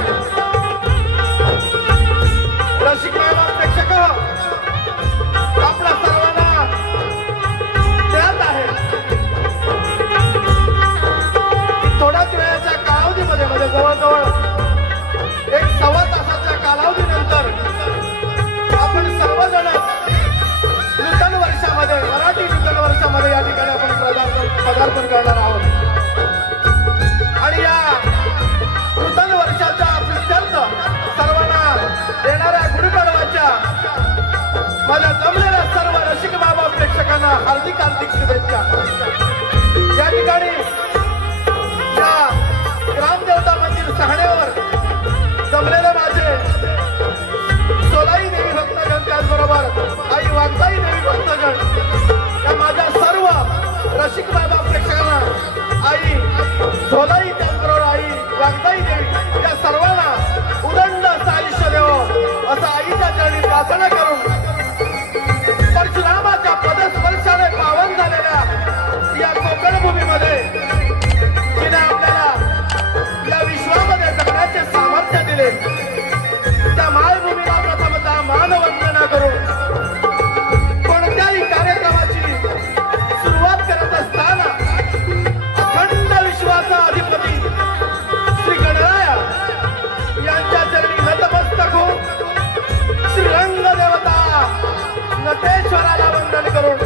जाते. रसिक मेळा प्रेक्षक आपला सर्वांना ज्ञात आहे थोड्याच वेळाच्या कालावधीमध्ये म्हणजे जवळजवळ एक सव्वा तासाच्या कालावधीनंतर आपण सर्वजण नूतन वर्षामध्ये मराठी नूतन वर्षामध्ये या ठिकाणी आपण पदार्पण करणार आहोत. आणि या नूतन वर्षाच्या प्रित्यर्थ सर्वांना येणाऱ्या गुढीपाडव्याच्या माझ्या जमलेल्या सर्व रसिक बाबा प्रेक्षकांना हार्दिक हार्दिक शुभेच्छा. या ठिकाणी या ग्रामदेवता मंदिर सहाण्यावर जमलेले माझे सोलाई देवी भक्तगण त्याचबरोबर आई वागदाई देवी भक्तगण या माझ्या सर्व रसिक बाबा प्रेक्षकांना आई सोलाई त्याचबरोबर आई वागदाई देवी या सर्वांना उदंड असं आयुष्य द्यावं असं आईच्या चरणी प्रार्थना करून परशुरामाच्या पदस्पर्शाने पावन झालेल्या या कोकण भूमीमध्ये जिने आपल्याला या विश्वामध्ये जगण्याचे सामर्थ्य दिले त्या मायभूमीला प्रथमतः मानवंदना करून कोणत्याही कार्यक्रमाची सुरुवात करत असताना अखंड विश्वाचा अधिपती श्री गणराया यांच्या चरणी नतमस्तक होऊन श्रीरंग देवता नटेश्वराला वंदन करून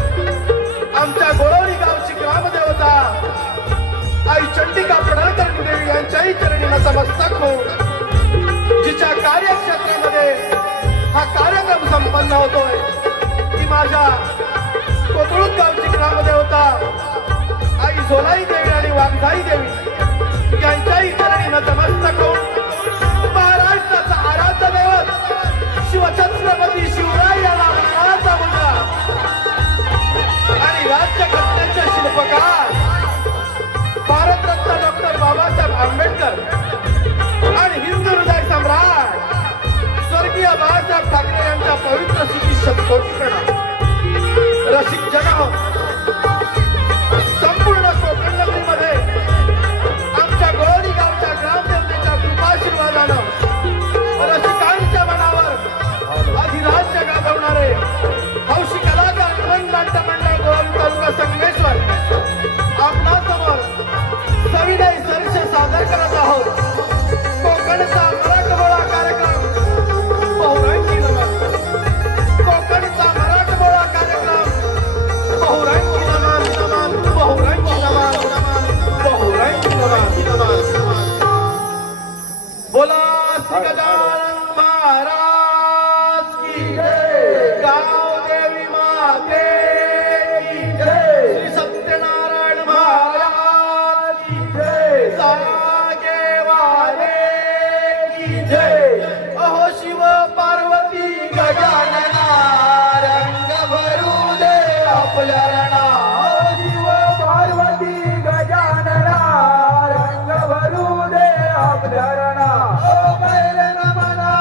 आमच्या गोळवणी गावची ग्रामदेवता आई चंडिका पडळकर देवी यांच्याही चरणी नतमस्तक होऊन जिच्या कार्यक्षेत्रामध्ये हा कार्यक्रम संपन्न होतोय ती माझ्या कोकळूत गावची ग्रामदेवता आई झोलाई देवी आणि वाघदाई देवी यांच्याही चरणी नतमस्तक होऊन महाराष्ट्राचा आराध्य दैवत शिवछत्रपती शिवराय याला वंदनाचा मुलगा आणि राज्यघटनेचे शिल्पकार भारतरत्न डॉक्टर बाबासाहेब आंबेडकर आणि हिंदू हृदय सम्राट स्वर्गीय बाळासाहेब ठाकरे यांच्या पवित्र स्मृती शतकोत्सव रसिक जन संपूर्ण कोकण नगरीमध्ये आमच्या गोळवणी गावच्या ग्रामदेवतेच्या कृपाशीर्वादानं रसिकांच्या मनावर अधिराज्य गाजवणारे हौशी कलाकार नाट्य मंडळ गोळवणी तालुका संगमेश्वर आपणासमोर सविनय सरस सादर करत आहोत. कोकणचा मराठमोळा कार्यक्रम बहुरंगी नमन. कोकणचा मराठमोळा कार्यक्रम बहुरंगी नमन नमन बहुरंगी नमन नमन बहुरंगी नमन. बोला श्री गजानन महाराज की जय. गावदेवी माते की जय. श्री सत्यनारायण महाराज की जय. जागेवाले की जय. अहो शिव पार्वती गजानना रंग भरू दे आपल्या रणा. शिव पार्वती गजानना रंग भरू दे आपल्या रणा. बैल नमना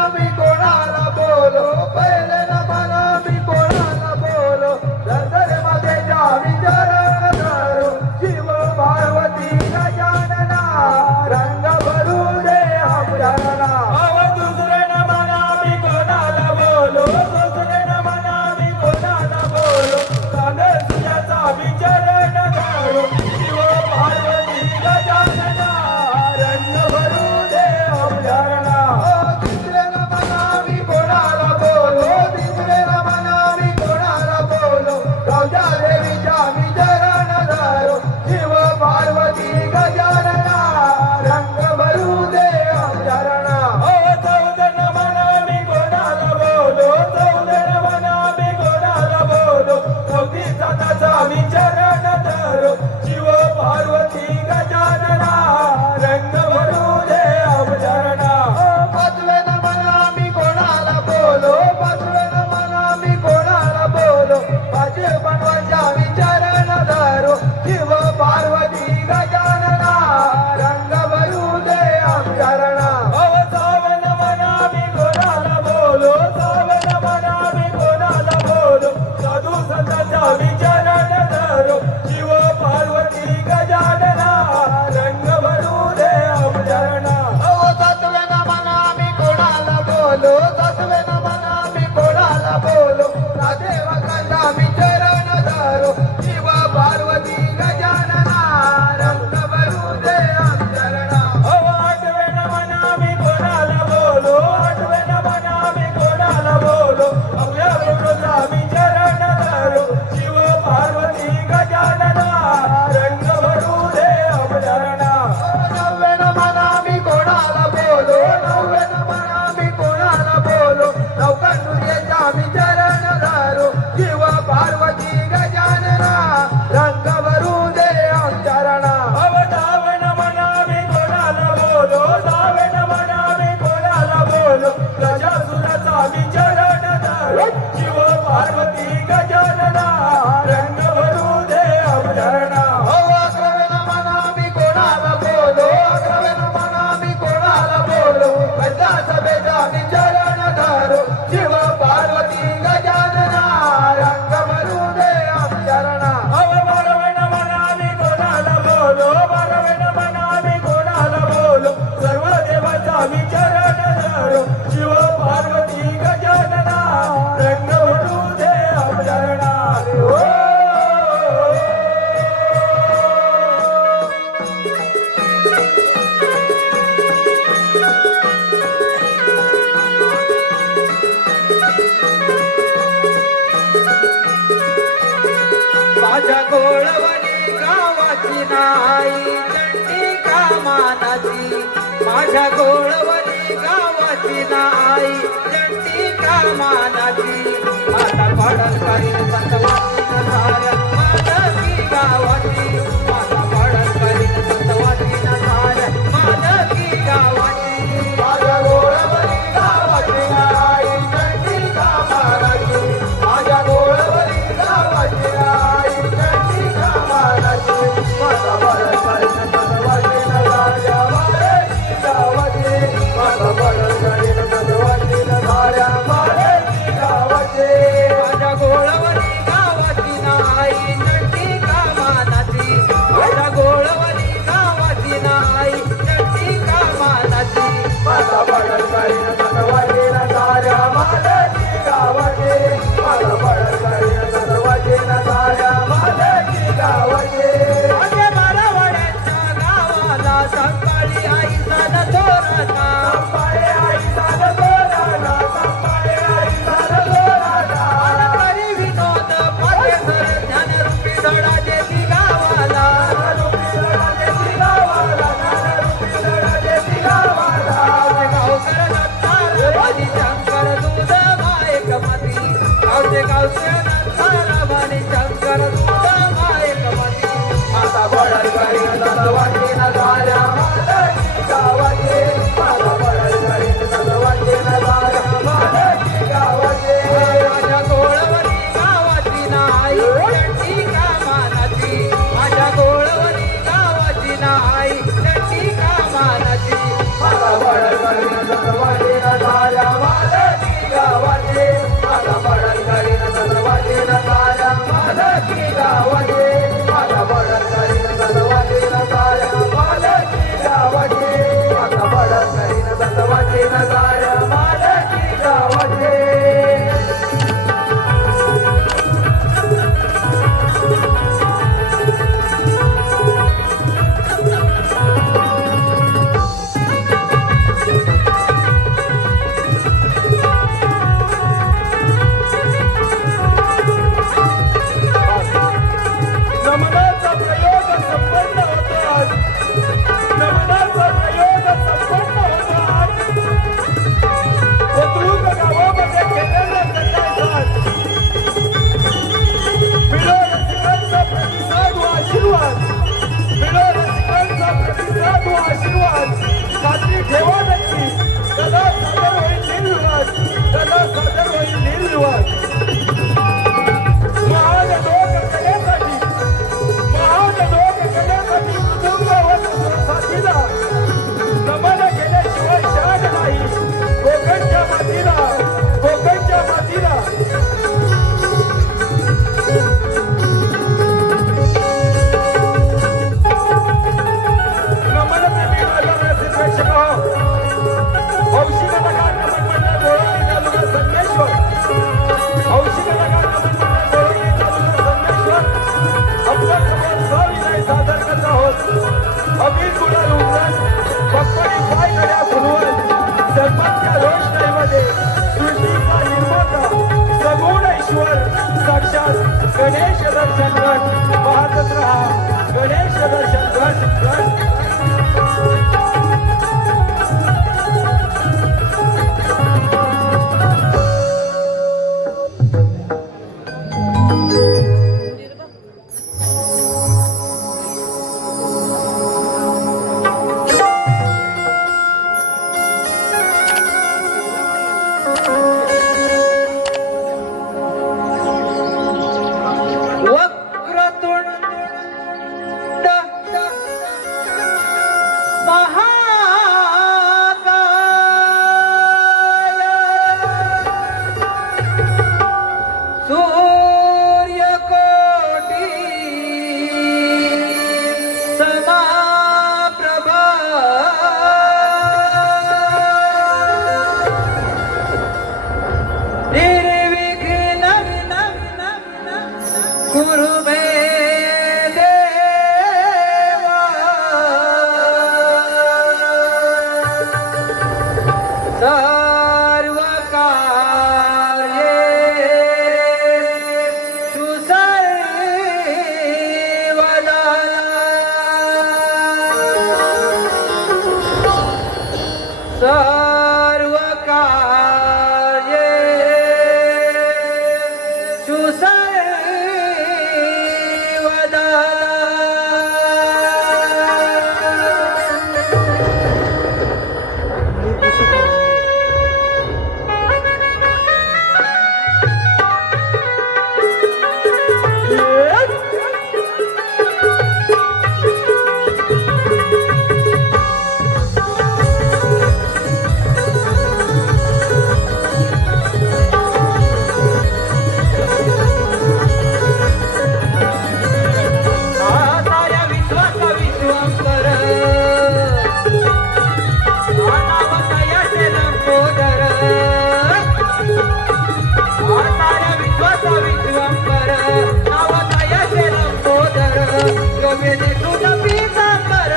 त्या सभेचा मी चरण धरू शिव पार्वती गजानना रंग भरू दे चरणा बरवेण मनामी कोणाला बोलो बरवेण मनामी कोणाला बोलो सर्व देवाचा मी चरण धरू शिव पार्वती गजानना रंग भरू दे चरणा माझ्या गोळवणी गावाची नाही चंडिका मानाची माझ्या गोळवणी गावाची नाही चंडिका मानाची आता पडल करीन सतवाची नसाऱ्या मानकी गावाची आता पडल करीन सतवाची नसाऱ्या मानकी गावाची माझ्या गोळवणी गावाची नाही चंडिका मानाची माझ्या गोळवणी गावाची नाही चंडिका मानाची माझा पडल करीन सतवाची नसाऱ्या मानकी गावाची माझा पडल करीन सतवाची नसाऱ्या मानकी गावाची माझ्या गोळवणी गावाची नाही चंडिका मानाची माझ्या गोळवणी गावाची नाही चंडिका मानाची माझा पडल करीन सतवाची नसाऱ्या मानकी गावाची माझा पडल करीन सतवाची नसाऱ्या मानकी गावाची माझ्या बारावाड्यांच्या गावाला संपाळी आई सन तोरणा संपाळी आई सन तोरणा संपाळी आई सन तोरणा हरी विनोद पाटेकर ज्ञानरूपी धडा देती गावाला ज्ञानरूपी धडा देती गावाला ज्ञानरूपी धडा देती गावाला गावकर दत्तार वाली शंकर दूध मायक मती गावचे दत्तार वाली शंकर दूध मायक मती आता पडल करीन सतवाची नसाऱ्या मानकी गावाची माझा पडल करीन सतवाची नसाऱ्या मानकी गावाची माझ्या गोळवणी गावाची नाही चंडिका मानाची माझ्या गोळवणी गावाची नाही चंडिका मानाची माझा पडल करीन सतवाची नसाऱ्या मानकी गावाची माझा पडल करीन सतवाची नसाऱ्या मानकी गावाची माझा पडल करीन सतवाची नसाऱ्या मानकी गावाची माझा पडल करीन सतवाची नसाऱ्या मानकी गावाची नमनाचा प्रयोग संपन्न होतो आज नमनाचा प्रयोग संपन्न होतो आज कोथरूड गावामध्ये केलेला कथासार मिळो रसिकांचा प्रतिसाद व आशीर्वाद मिळो रसिकांचा प्रतिसाद व आशीर्वाद खात्री ठेवा नक्की त्याला सादर होईल निर्विवाद त्याला सादर होईल निर्विवाद महान लोककलेसाठी साथीला नमन केल्याशिवाय शान नाही कोकणच्या मातीला कोकणच्या मातीला नमन प्रेमी बाजाराचे प्रेक्षक हौशी कलाकार नमन मंडळ गोळवणी तालुका संगमेश्वर हौशी कलाकार नमन मंडळ गोळवणी तालुका संगमेश्वर आपल्या समोर सविनय सादर करत आहोत अभिन गुलाल उमरत पक्कडी पाय गड्या फुलवत सरपंचच्या रोषणाईमध्ये सृष्टीचा निर्माता सगुण ईश्वर साक्षात गणेश दर्शन गट पाहतच रहा गणेश दर्शन गट वक्रतुंड महा सर्व कार्ये सुसैवदना सर्व कार्ये साऱ्या विश्वाचा विश्वंकर नावाचा यशे लंबोदर साऱ्या विश्वाचा विश्वंकर नावाचा यशे लंबोदर गोविंदी तुझा पीतांबर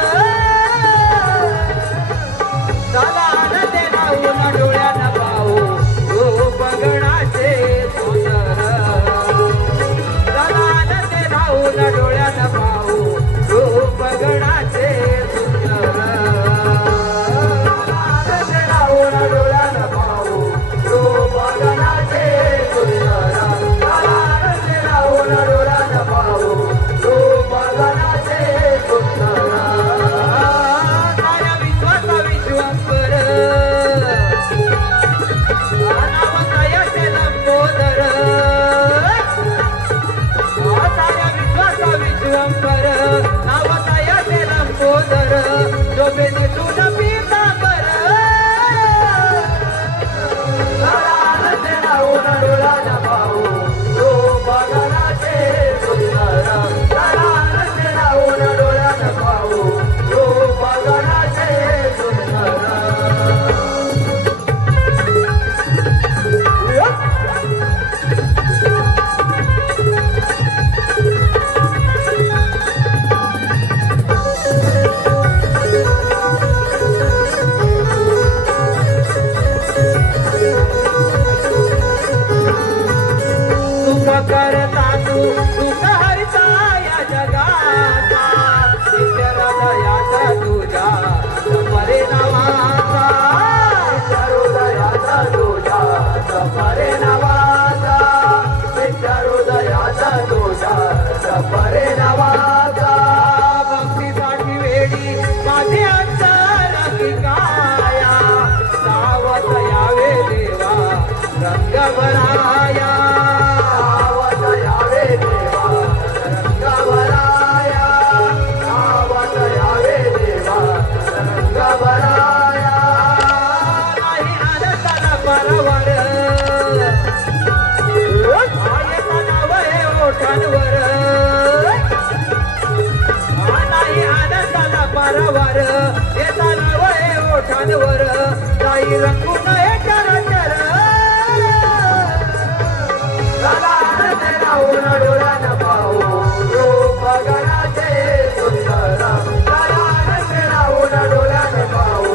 झाला आनंदे नाहून डोळ्यानं पाहू रूप गणाचे सुंदर झाला आनंदे नाहून डोळ्यानं पाहू रूप गणाचे सुंदर आनंदे नाहून डोळ्यानं पाहू रूप गणाचे सुंदर झाला आनंदे नाहून डोळ्यानं पाहू रूप गणाचे सुंदर साऱ्या विश्वाचा विश्वंकर नावाचा यशे लंबोदर साऱ्या विश्वाचा विश्वंकर नावाचा यशे लंबोदर शोभेने तुझं पीतांबर झाला आनंदे नाहून डोळ्यानं पाहू रूप गणाचे सुंदर झाला आनंदे नाहून डोळ्यानं पाहू रूप गणाचे सुंदर सुख करता तू सुख हरता या जगाचा नित्य हृदयाचा तुझ्या सपरे नावाचा नित्य हृदयाचा तुझ्या सपरे नावाचा नित्य हृदयाचा तुझ्या सपरे नावाचा भक्तीसाठी वेडी माझी अंतर काया सावत यावे देवा रंग भराया सावत यावे देवा रंग भराया सावत यावे देवा रंग भराया नाही आनंदाला परवर आयता नाव हे ओठांवर नाही आनंदाला परवर येता नाव हे ओठांवर काही रंगून हे चरचर झाला आनंदे नाहून डोळ्यानं पाहू रूप गणाचे सुंदर झाला आनंदे नाहून डोळ्यानं पाहू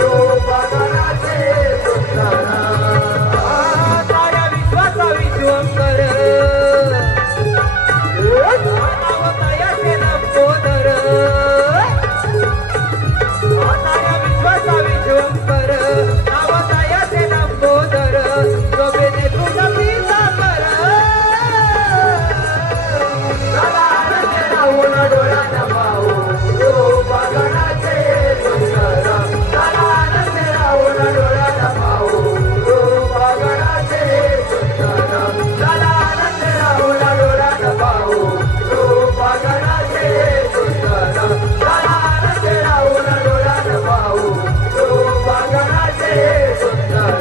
रूप गणाचे सुंदर साऱ्या विश्वाचा विश्वंकर नावाचा यशे लंबोदर साऱ्या विश्वाचा विश्वंकर नावाचा यशे लंबोदर शोभेने तुझं पीतांबर झाला आनंदे नाहून डोळ्यानं पाहू रूप गणाचे सुंदर झाला आनंदे नाहून डोळ्यानं पाहू रूप गणाचे सुंदर झाला आनंदे नाहून डोळ्यानं पाहू रूप गणाचे सुंदर झाला आनंदे नाहून डोळ्यानं पाहू रूप गणाचे सुंदर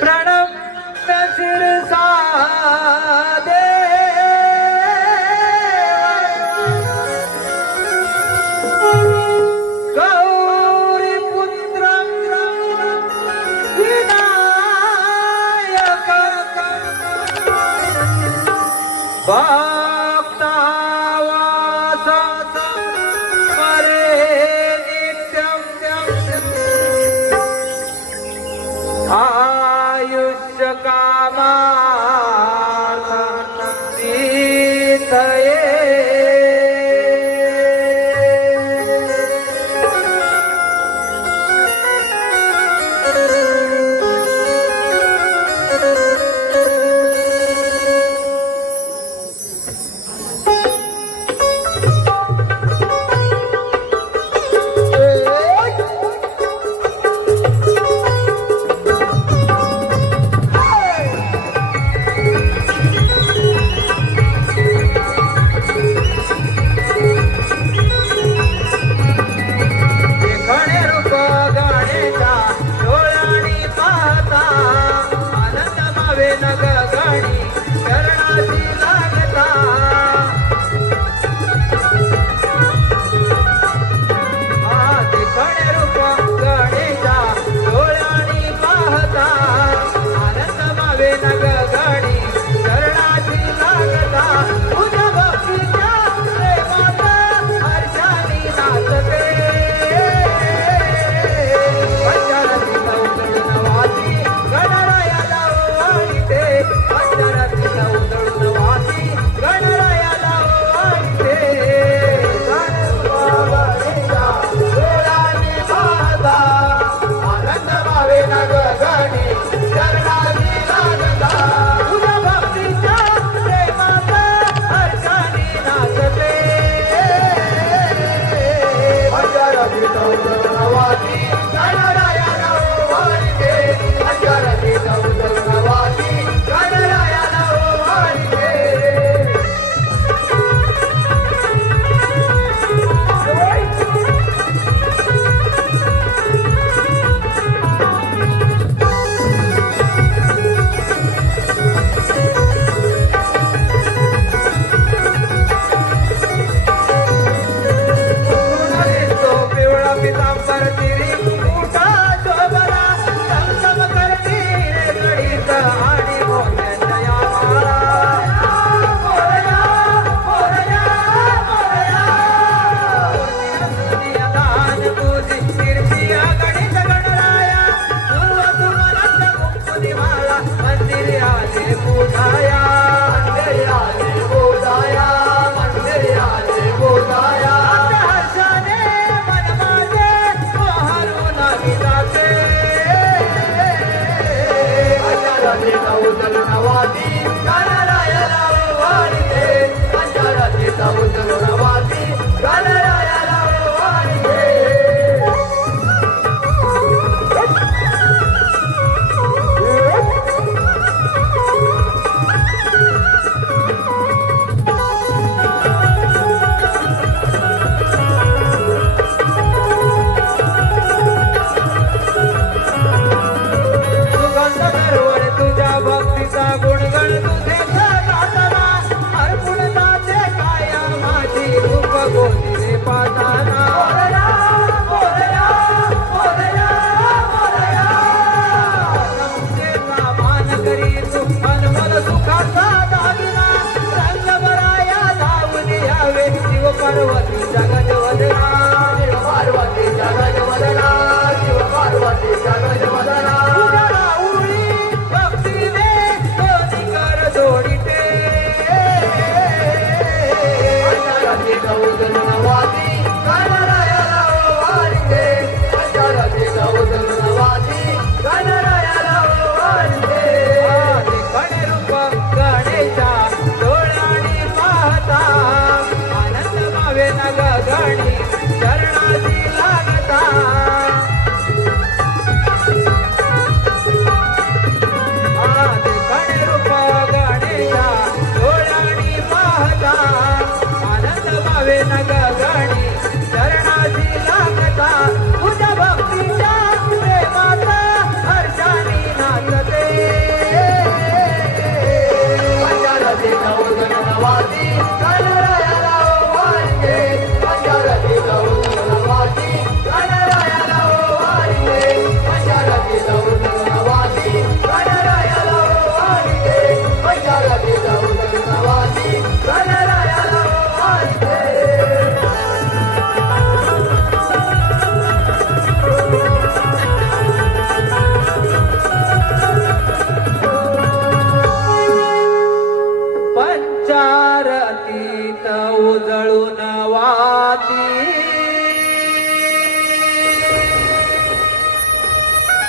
प्रणम्य शिरसा देवा गौ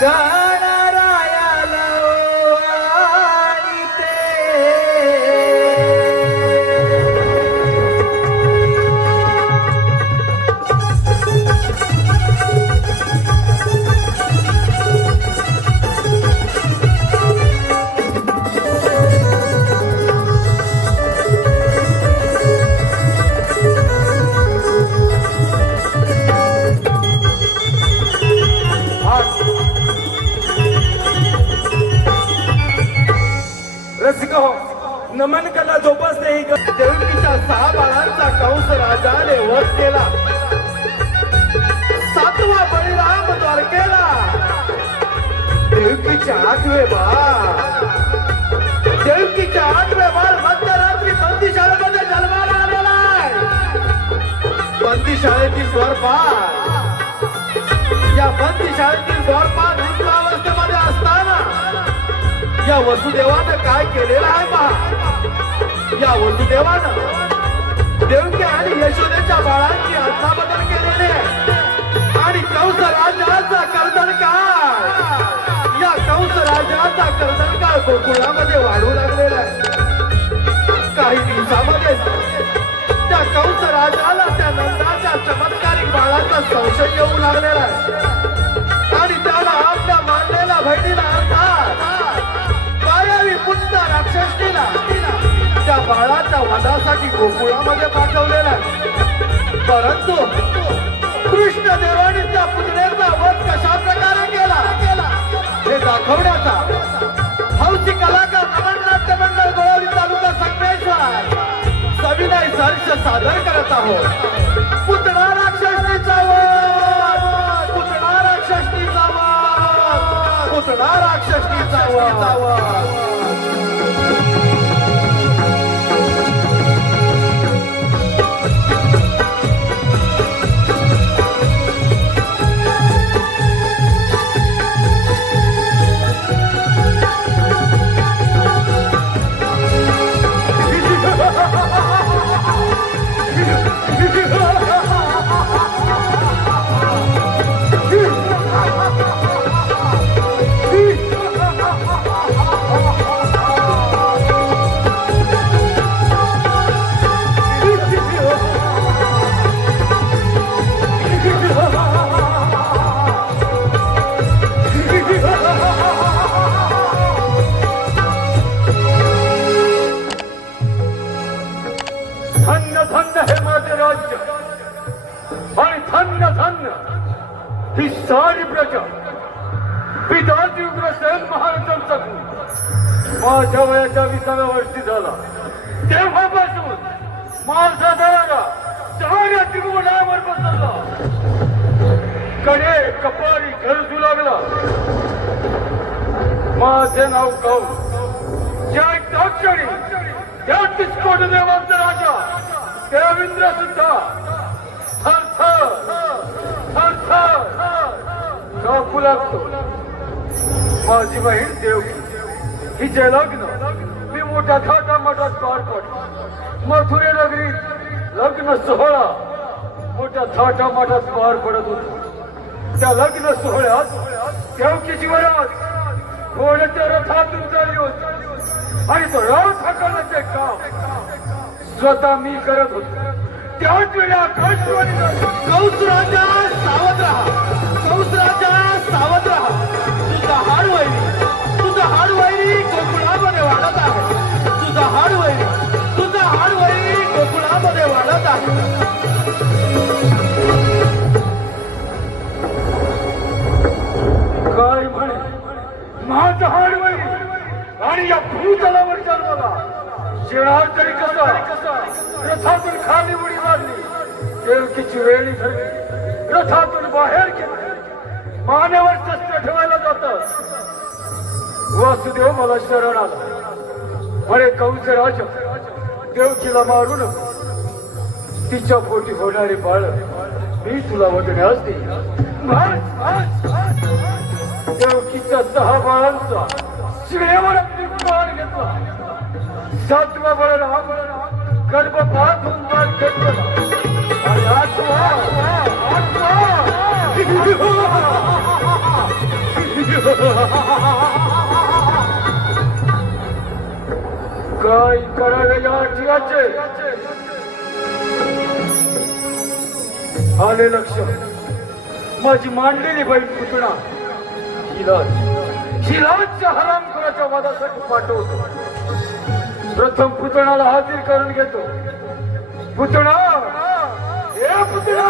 गणरायाला आणि ते रसिक हो, नमन कला जोपासते ही देवकीच्या 6 बाळांचा कंस राजाने वध केला. 7वा बळीराम द्वारकेला. देवकीचे 8वे बाळ मध्यरात्री बंदीशाळेमध्ये जन्माला आलेला आहे. बंदीशाळेतील द्वारपाल, या बंदीशाळेतील द्वारपाल वृद्धावस्थेमध्ये असताना या वसुदेवानं काय केलेलं आहे पहा. या वसुदेवानं देवकी आणि यशोदेच्या बाळांची अदलाबदल केलेली आहे. आणि कंस राजाचा कर्दनकाळ, या कंस राजाचा कर्दनकाळ गोकुळामध्ये वाढू लागलेला आहे. काही दिवसामध्ये त्या कंस राजाला त्या नंदाच्या चमत्कारिक बाळाचा संशय येऊ लागलेला आहे. आणि त्याला आपल्या मानलेल्या बहिणीला अर्थात मायावी पुत्र राक्षसीला त्या बाळाच्या वधासाठी गोकुळामध्ये पाठवलेला आहे. परंतु कृष्णदेवाने त्या पुतळेचा वध कशा प्रकारे केला हे दाखवण्याचा हौसी कलाकार नमन नाट्य मंडळ गोळावली तालुका संगमेश्वर सविनय सर्ष सादर करत आहोत. पुतळा राक्षसीचा वध, पुतळा राक्षसीचा वध, पुतळा राक्षसीचा वध. धन्य धन्य हे माझे राज्य आणि धन्य धन्य ही सारी प्रजा. पिताजी उग्रसेन महाराजांचा गुण माझ्या वयाच्या 20व्या वर्षी झाला. तेव्हापासून माझा दरारा साऱ्या त्रिभुवनावर पसरला. कडे कपारी गरजू लागला. माझे नाव कंस. ज्या क्षणी त्या तिसकोट देवांचा राजा देवेंद्र सुद्धा थरथर कापू लागतो. माझी बहीण देवकी हिचे लग्न मी मोठ्या थाटामाटात पार पडतो. मथुरे नगरीत लग्न सोहळा मोठ्या थाटामाटात पार पडत होतो. त्या लग्न सोहळ्यात देवकीची वरात घोड्याच्या रथातून चालली होती. आणि तो रथ हाकलण्याचे काम स्वतः मी करत होतो. त्याच वेळी आकाशवाणी कंस राजा सावध राहा, कंस राजा सावध राहा. तुझा हाडवैरी गोकुळामध्ये वाढत आहे. तुझा हाडवैरी गोकुळामध्ये वाढत आहे. काय म्हणे माझा हाडवैरी आणि या भूतलावर जन्माला येणार तरी कसा. रथातून खाली उडी मारली. देवकीची वेळी धरली. रथातून बाहेर गेली. मानेवर शस्त्र ठेवायला जात वासुदेव मला शरण आला. अरे कंस राजा, देवकीला मारू नको. तिच्या पोटी होणारी बाळ मी तुला वगण्यास देईन. देवकीच्या 6 बाळांचा शिळेवर प्राण घेतला. 7वा बळराम गर्भपात होऊन बाळ घेतला. आणि 8वा काय करावे या जीवाचे आले लक्ष माझी मांडलेली बाई पुतणा हिलाच्या हरामखोराच्या वादासाठी पाठवतो. प्रथम पुतणाला हाजीर करून घेतो. पुतणा हे पुतणा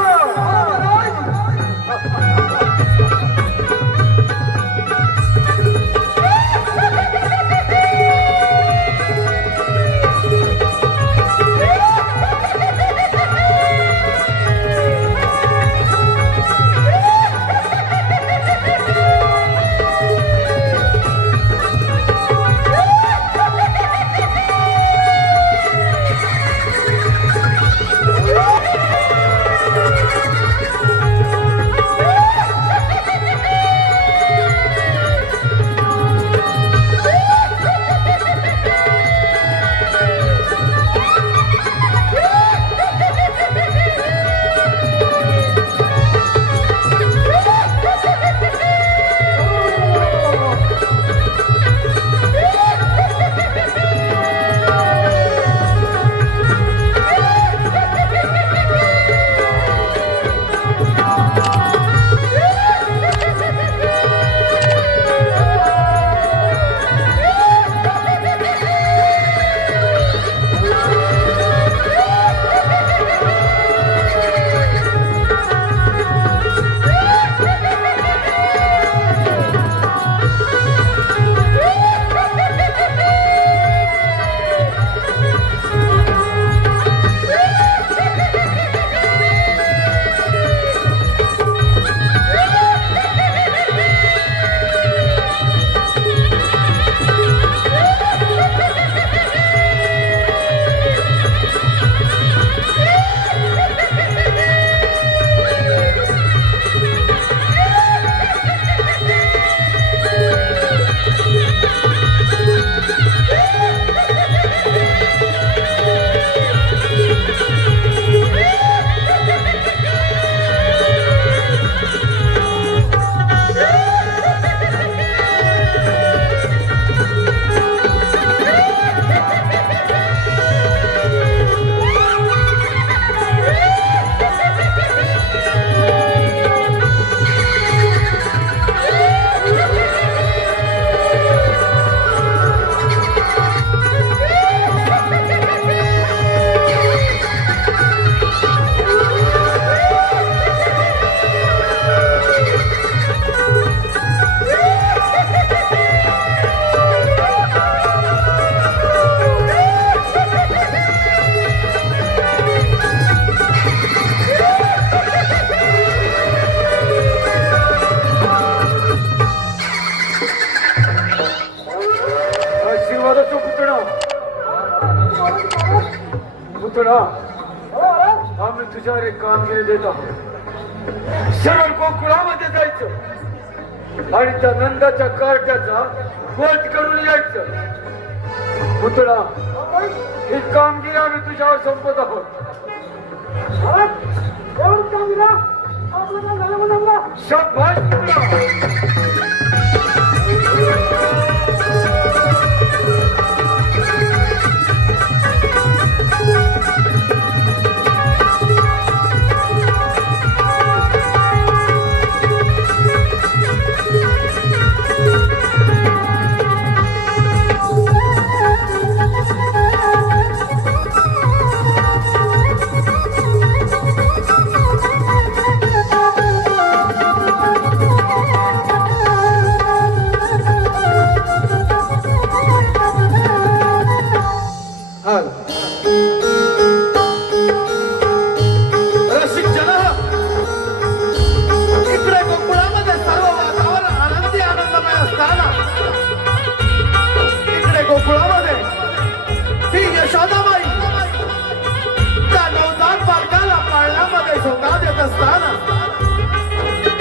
पुतळा आम्ही तुझ्यावर एक कामगिरी देत आहोत. सरळ गोकुळामध्ये जायचं आणि त्या नंदाच्या कार्ट्याचा वध करून यायचं. पुतळा ही कामगिरी आम्ही तुझ्यावर संपत आहोत. शाबास पुतळा.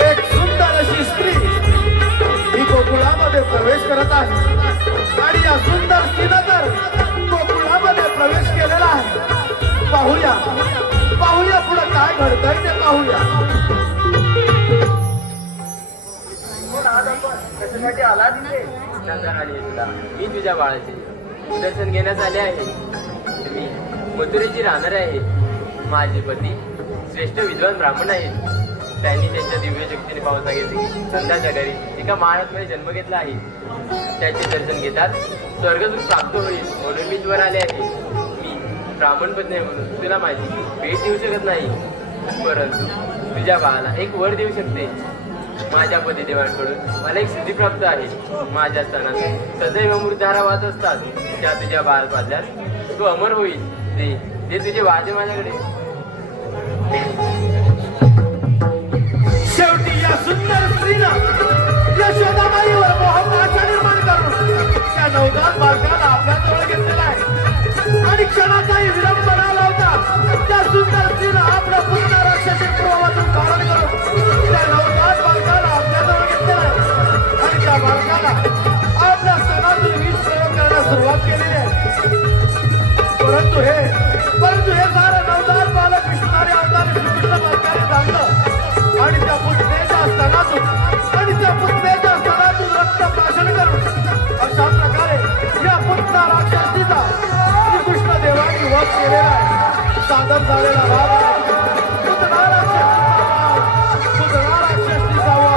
एक सुंदर अशी स्त्री ही गोकुळामध्ये प्रवेश करत आहे आणि या सुंदर स्त्रीनं तर गोकुळामध्ये प्रवेश केलेला आहे. पाहूया पाहूया पुढे काय घडतंय ते पाहूया. नकार आली तुला. मी तुझ्या बाळाचे दर्शन घेण्यास आले आहे. मी मथुरेची राहणार आहे. माझे पती श्रेष्ठ विद्वान ब्राह्मण आहेत. त्यांनी त्यांच्या दिव्य शक्तीने पाहून सांगितले की संध्याच्या घरी एका महाराजमध्ये जन्म घेतला आहे. त्याचे दर्शन घेतात स्वर्गसुख प्राप्त होईल म्हणून मी वर आले आहे. मी ब्राह्मण पत्नी आहे म्हणून तुला माझी भेट देऊ शकत नाही, परंतु तुझ्या बाळाला एक वर देऊ शकते. माझ्या पतिदेवांकडून मला एक सिद्धी प्राप्त आहे. माझ्या स्थानात सदैव अमृतधारा वाहत असतात. त्या तुझ्या बाळ पाजल्यास तो अमर होईल. ते तुझे वादे माझ्याकडे. शेवटी या सुंदर स्त्रीनं यशोदाबाईवर मोहपाशा निर्माण करून त्या नवजात बालकाला आपल्या जवळ घेतलेला आहे आणि क्षणाचाही विलंब न लावता त्या सुंदर स्त्रीनं आपल्या पुत्र राक्षसी प्रभावातून धारण करून त्या नवजात बालकाला आपल्या जवळ घेतलेला आहे आणि त्या बालकाला आपल्या स्तनातून विष प्रयोग करण्यास सुरुवात केलेली आहे. परंतु हे सारं नवजात बालक विष्णुधारी अवतार श्रीकृष्ण बालकाने जाणलं आणि त्या पुतण्याच्या स्तनातून रक्त प्राशन करून अशा प्रकारे या पुतना राक्षसीचा श्रीकृष्ण देवानी वध केलेला आहे. सादर झालेला भाग आहे. पुतना राक्षसीचा वध.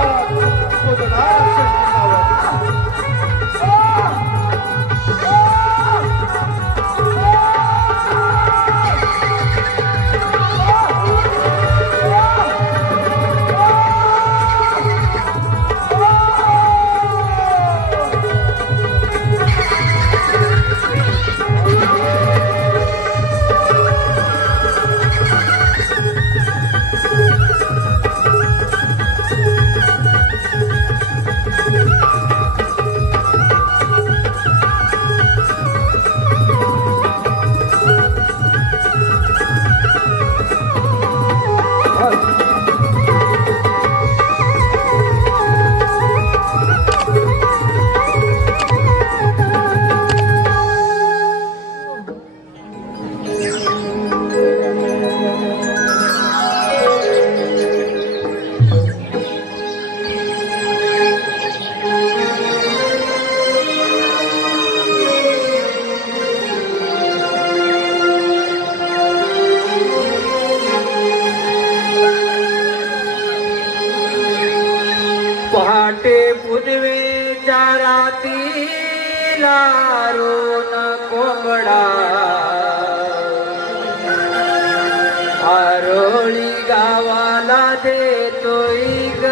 पहाटे पुनवेच्या रातीला रोन कोंबडा आरोळी गावाला देतोय ग.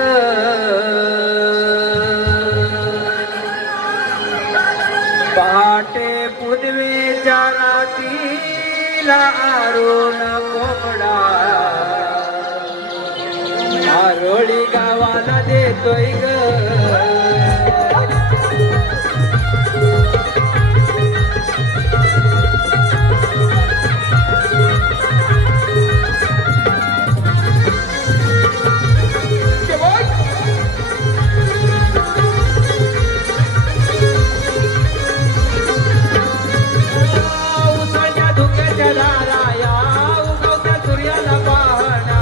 पहाटे पुनवेच्या रातीला रोन कोंबडा आरोळी गावाला देतोय ग. उसाच्या धुक्याच्या दाराया उगवत्या सूर्याला पाहणा.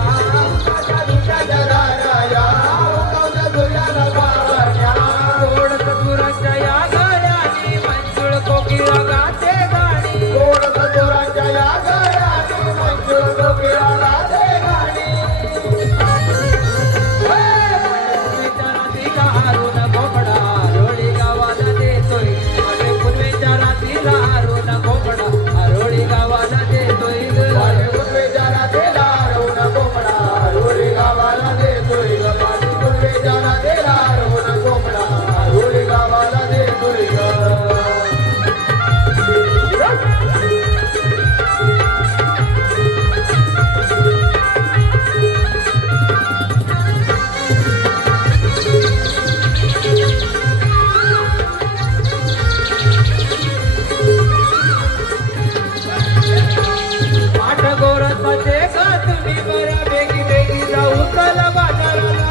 गोड ससुराच्या या गळ्यानी मंजुळ कोकिळा गाते गाणी. रातीला हारून घोपडा आरोळी गावाला देतोय. अरे पुनवेच्या रातीला हारून घोपडा आरोळी गावाला देतोय ग. आठ गोरसाचे का तुम्ही बऱ्या बेगी बेगी जाऊ चल बाजाराला.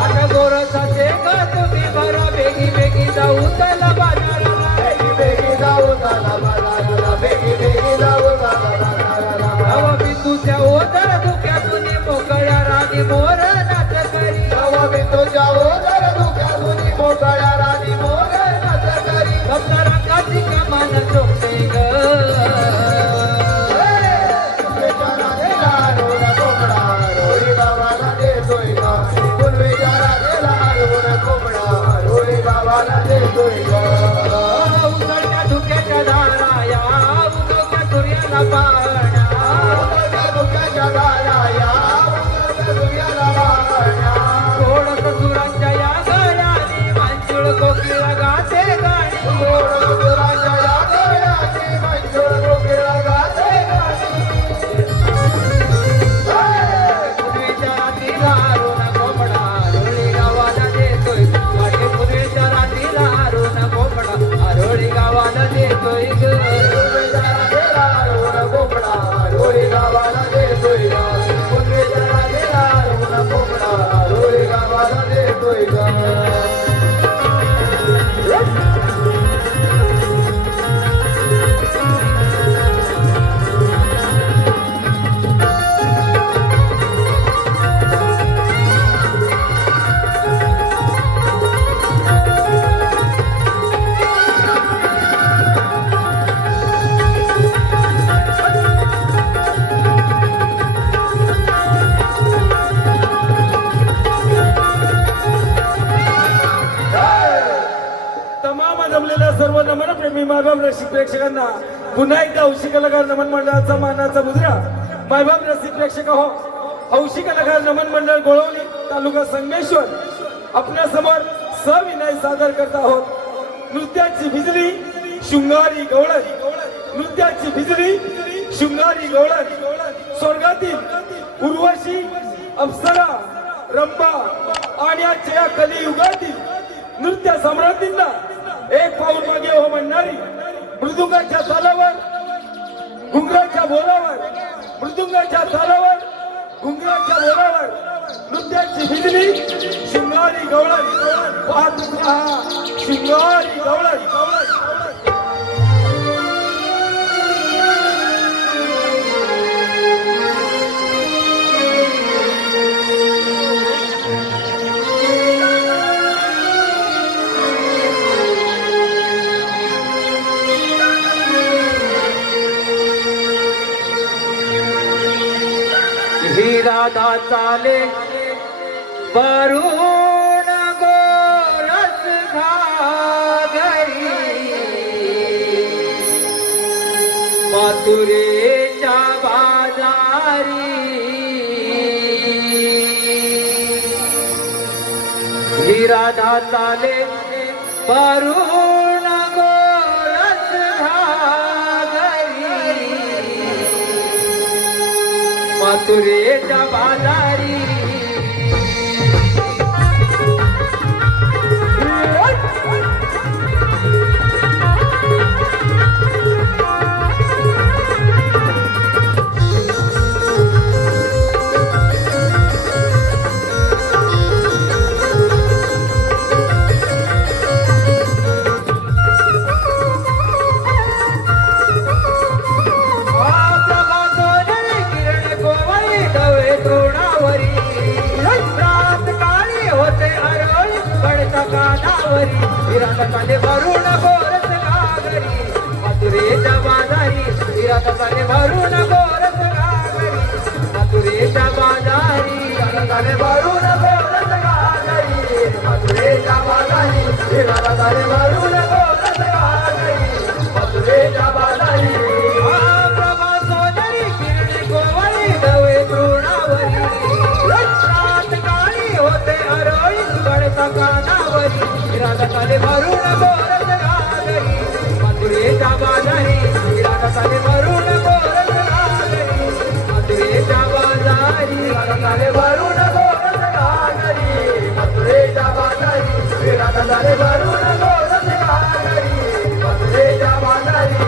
आठ गोरसाचे का तुम्ही बऱ्या बेगी बेगी जाऊ चल बाजाराला. नव बिंदूच्या ओझर धुक्यातून मोकळ्या राणी मोर नाच करी. मी तुझ्या ओझर धुक्यातून मोकळ्या राणी मोगऱ्याचा करी कमला रंगाची कमान चोखते ग उसळत्या धुक्याच्या धारा या उगवत्या सूर्याला पाहण्या थोडस सुरांच्या या गळ्याने मांजुळ कोकिळा गाते गाणी पुनवेच्या रात्रीला अरुण कोंबडा आरोळी गावाला देतोय वाटे पुनवेच्या रात्रीला अरुण कोंबडा आरोळी गावाला देतोय ग तमाम जमलेल्या सर्व नमन प्रेमी मायबाप रसिक प्रेक्षकांना पुन्हा एकदा हौशी कलाकार नमन मंडळाचा मानाचा मुजरा. मायबाप रसिक प्रेक्षक हो, हौशी कलाकार नमन मंडळ गोळवली तालुका संगमेश्वर आपल्या समोर सविनय सादर करत आहोत. नृत्याची बिजली शृंगारी गवळण, नृत्याची बिजली शृंगारी गवळण. स्वर्गातील उर्वशी अप्सरा रंभा आणि आजच्या या कलियुगातील नृत्य सम्राटींना एक पाऊल मागे हो म्हणणारी मृदुंगाच्या तालावर घुंगराच्या बोलावर, मृदुंगाच्या तालावर घुंगराच्या बोलावर नृत्याची बिजली शृंगारी गवळण. पाहत रहा शृंगारी गवळण. ही राधा चाले वरुण गोरस घागरी मथुरेच्या बाजारी. ही राधा चाले वरुण गोरस घागरी मथुरेच्या बाजारी. विराटाने भरून गोरस घागरी मथुरेच्या बाजारी. विराटाने भरून गोरस घागरी मथुरेच्या बाजारी. विराटाने भरून गोरस घागरी मथुरेच्या बाजारी. विराटाने भरून गोरस घागरी मथुरेच्या बाजारी. प्रभा सोदरी किरणी गोवळी दवे तृणावरी. रात काळी होते अरोळी गडता कानावरी. विराटाने भरून गोरस घागरी मथुरेच्या बाजारी. विराटाने भरून गोरस घागरी मथुरेच्या बाजारी. विराटाने भरून गोरस घागरी मथुरेच्या बाजारी. विराटाने भरून गोरस घागरी मथुरेच्या बाजारी.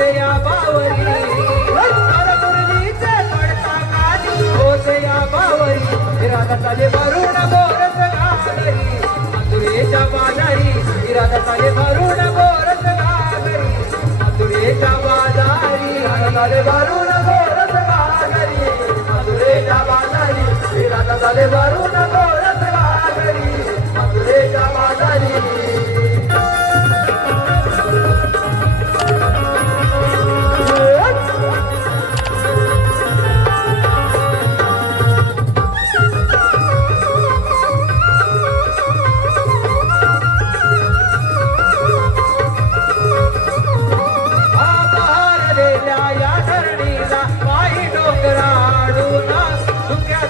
होते या बावरी गुरुजीचे पडता काली होते या बावरी इरादा चाले भरून गोरस घागरी मथुरेच्या बाजारी इरादा चाले भरून गोरस घागरी मथुरेच्या बाजारी इरादा चाले भरून गोरस घागरी मथुरेच्या बाजारी इरादा चाले भरून गोरस घागरी मथुरेच्या बाजारी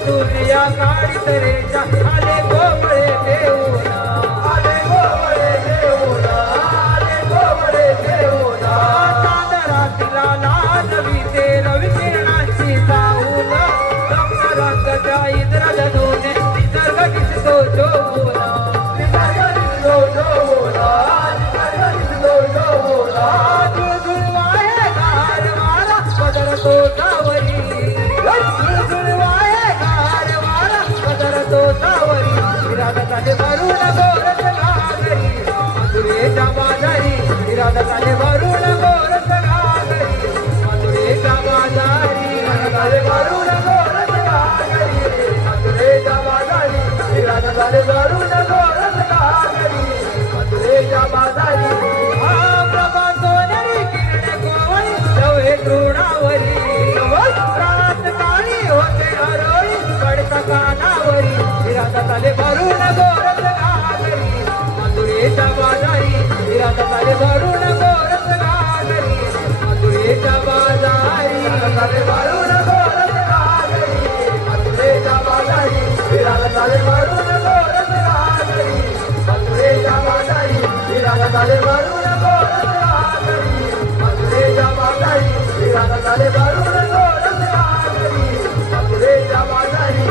तुझ्या काळी तरेच्या आले गोवळे देऊना आले गोवळे देऊना आले गोवळे देऊना चांदरातीला लाजवी ते रवी किरणाची जाऊन रंगरंगच्या इंद्र धनुने निसर्ग दिसतो जोगोला निसर्ग दिसतो जोगोला निसर्ग दिसतो जोगोला झुळझुळवाये गारवाला बदलतो जावरी झुळझुळवाये गारवाला बदलतो जावरी इरादा चाले भरून गोरस घागरी मथुरेच्या बाजारी इरादा चाले भरून गोरस घागरी मथुरेच्या बाजारी इरादा चाले भरून गोरस घागरी मथुरेच्या बाजारी इरादा चाले भरून गोरस घागरी मथुरेच्या बाजारी प्रभा सोनेरी किरणे गोवळी नवे तृणावरी रात काळी होते हरोळी कडता कानावरी इरादा चाले भरून गोरस घागरी मथुरेच्या बाजारी इरादा चाले भरून गोरस घागरी मथुरेच्या बाजारी इरादा चाले भरून गोरस घागरी मथुरेच्या बाजारी इरादा चाले भरून गोरस घागरी मथुरेच्या बाजारी इरादा चाले भरून गोरस घागरी मथुरेच्या बाजारी इरादा चाले भरून गोरस घागरी मथुरेच्या बाजारी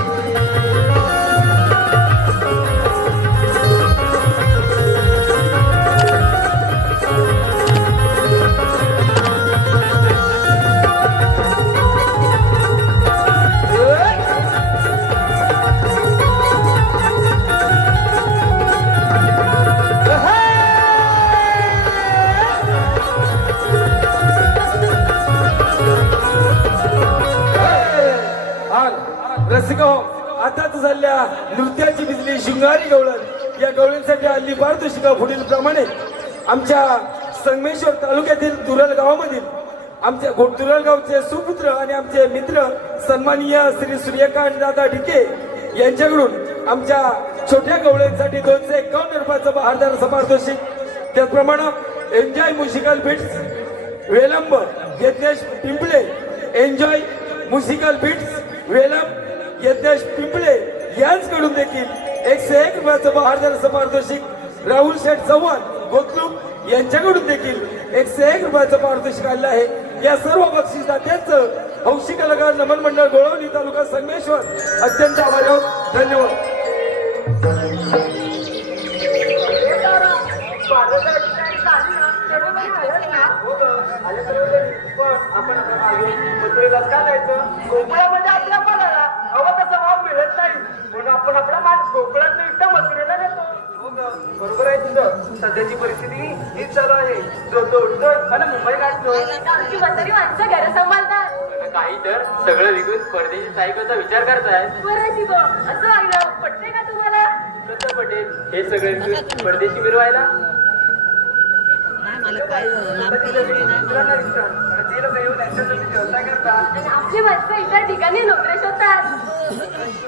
रसिको आताच झाल्या नृत्याची भिजली शृंगारी गवळण या गवळींसाठी हल्ली पारितोषिका पुढील प्रमाणे आमच्या संगमेश्वर तालुक्यातील तुरल गावामधील आमच्या तुरल गावचे सुपुत्र आणि आमचे मित्र सन्माननीय श्री सूर्यकांत दादा ढिके यांच्याकडून आमच्या छोट्या गवळींसाठी 251 रुपयाचं बहारदार पारितोषिक त्याचप्रमाणे एन्जॉय म्युझिकल बीट्स वेलंब Yajnesh Pimple enjoy musical beats वेलंब यज्ञेश पिंपळे यांच्याकडून देखील 101 रुपयाचं बहारदार पारितोषिक राहुल शेठ चव्हाण गोतलूक यांच्याकडून देखील 101 रुपयाचं पारितोषिक आलं आहे. या सर्व बक्षीसदात्यांचं हौशी कलाकार नमन मंडळ गोळवली तालुका संगमेश्वर अत्यंत आभारी आहोत. धन्यवाद. गोकुळामध्ये आपल्या मुलाला हवा तसा भाव मिळत नाही म्हणून आपण आपला माल गोकुळात इथं मथुरेला नेतो. बरोबर आहे तुझं. सध्याची परिस्थिती हीच चालू आहे. जो तो उठतो आणि मुंबई गाठतो. आमची म्हातारी माणसं घरं सांभाळतात. काही तर सगळं विकून परदेशी साहित्याचा विचार करताय. बरं शिव असं ऐकलं पटते का तुम्हाला? कसं पटेल हे सगळं विकून परदेशी मिरवायला? व्यवसाय करतात. आणि आपली माणसं इतर ठिकाणी नोकऱ्या शोधतात.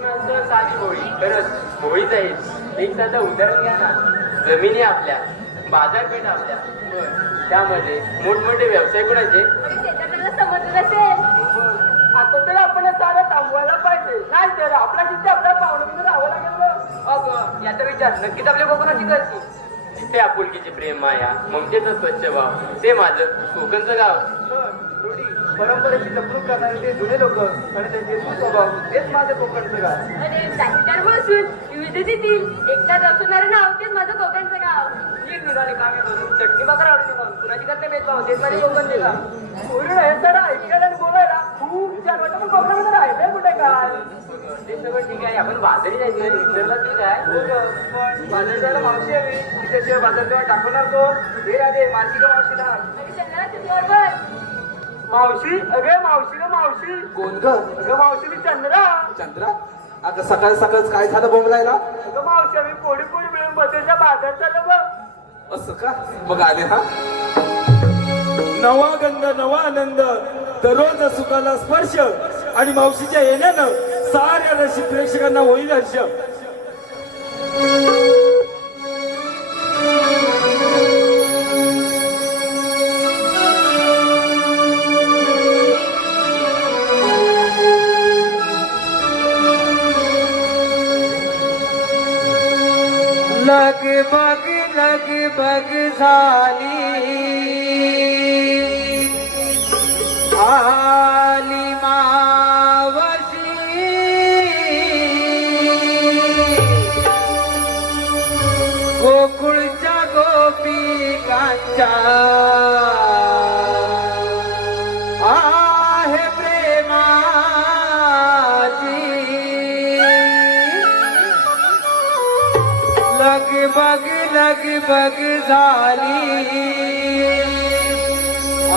नंतर साधी होळी खरंच होळीच आहे. एक साधं उदाहरण घ्या ना. जमिनी आपल्या, बाजारपेठ आपल्या, त्यामध्ये मोठमोठे व्यवसाय कोणाचे? त्याच्याकडे समजून असेल. आता तर आपण सारं थांबवायला पाहिजे. नाही तर आपल्या तिथे आपल्या पाहुणे राहावं लागेल. अगं याचा विचार नक्कीच आपल्या कोकणाची करते. तिथे आपुलकीचे प्रेम माया ममतेचा स्वच्छ भाव ते माझं कोकणचं गाव. रूढी परंपरेची जपणूक करणारे ते जुने लोक आणि त्यांचे सुस्वभाव हेच माझं कोकणचं गाव. अरे काही धर्म असून विविधतेतील एकता दर्शवणारं नाव तेच माझं कोकणचं गाव. नीट निघाले कामे करून चटणी भाकर आवडली म्हणून कुणाची करते भेदभाव तेच माझे कोकणचे गाव. पूर्ण हे सगळं ऐकायला आणि बोलायला खूप छान वाटतं, पण कोकणामध्ये राहिलंय कुठे काय? ते सगळं ठीक आहे, आपण बाजारी जायचं विसरला तू काय? पण बाजार जायला मावशी हवी, तिच्याशिवाय बाजार तेव्हा दाखवणार कोण? हे राधे मावशी का मावशीला? आणि चंद्रा तुझ्यावर बस. मावशी अगे मावशी ग मावशी. कोण ग? अगं मावशी मी चंद्रा. चंद्रा, आता सकाळ सकाळच काय झालं बोंबलायला? अगं मावशी आम्ही पोळी पोळी मिळून बसायच्या बाजार चाललो बघ. असं का? मग आले हा. नवा गंध नवा आनंद, दररोज सुखाला स्पर्श आणि मावशीच्या येण्यानं साऱ्या रसिक प्रेक्षकांना होईल हर्ष. लगबग झाली आली मावशी गोकुळच्या गोपिकांच्या आहे प्रेमाची लगबग झाली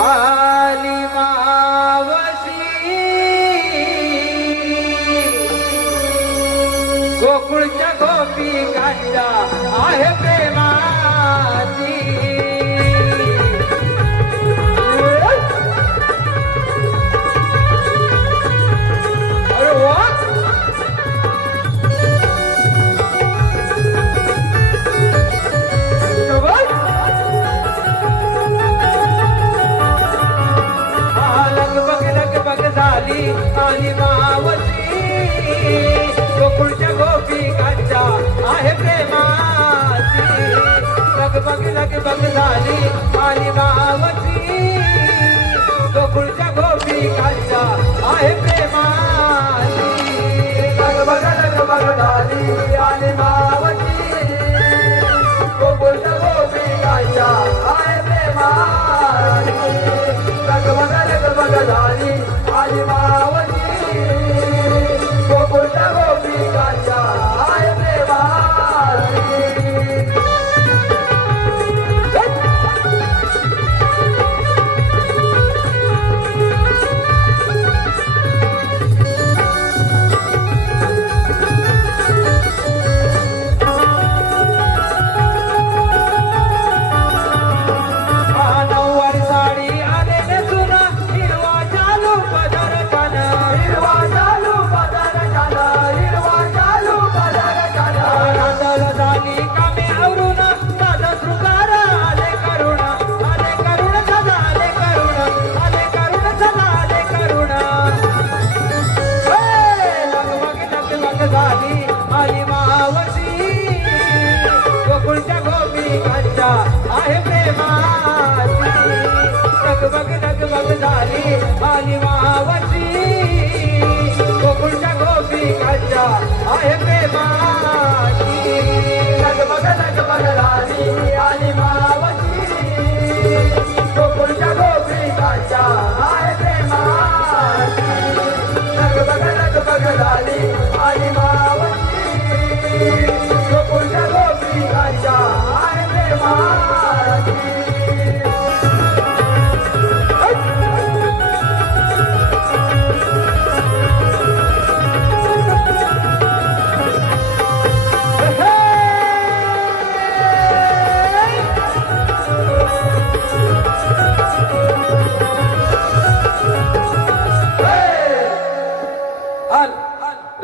आली मावशी गोकुळच्या गोपिकांच्या आहे प्रेमाची. अरे वा. लगबग झाली आली मावशी गोकुळच्या गोपिकांच्या आहे प्रेमाची. लगबग झाली आली मावशी गोकुळच्या गोपिकांच्या आहे प्रेमाची. लगबग झाली आली मावशी गोकुळच्या गोपिकांच्या आहे प्रेमाची. लगबग झाली आली मावशी गोकुळच्या गोपिकांच्या आहे प्रेमाची. नऊवारी साडी आले नेसून हिरवा चालू पदर कान हिरवा चालू पदर कान हिरवा चालू पदर कान. नांदल झाली कामे आवरून दादा शृंगार आले करुण सदा आले करुण सदा आले करुण. लगबग झाली आली मावशी गोकुळच्या गोपिकांच्या आहे प्रेमाची. लगबग झाली आली मावशी गोकुळच्या गोपिकांच्या आहे प्रेमाची. लगबग झाली आली मावशी गोकुळच्या गोपिकांच्या आहे प्रेमाची. लगबग झाली आली मावशी गोकुळच्या गोपिकांच्या आहे प्रेमाची.